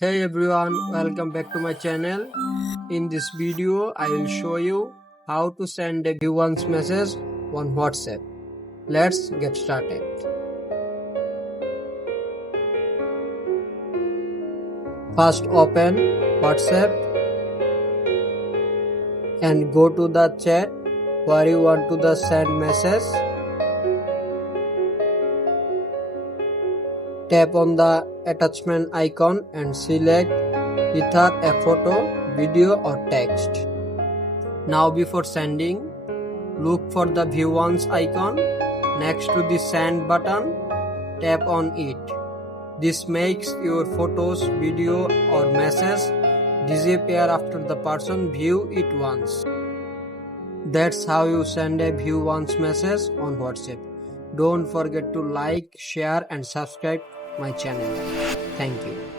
Hey everyone, welcome back to my channel. In this video, I will show you how to send a once message on WhatsApp. Let's get started. First open WhatsApp and go to the chat where you want to send message. Tap on the attachment icon and select either a photo, video or text. Now before sending, look for the view once icon next to the send button. Tap on it. This makes your photos, video or message disappear after the person view it once. That's how you send a view once message on WhatsApp. Don't forget to like, share and subscribe my channel. Thank you.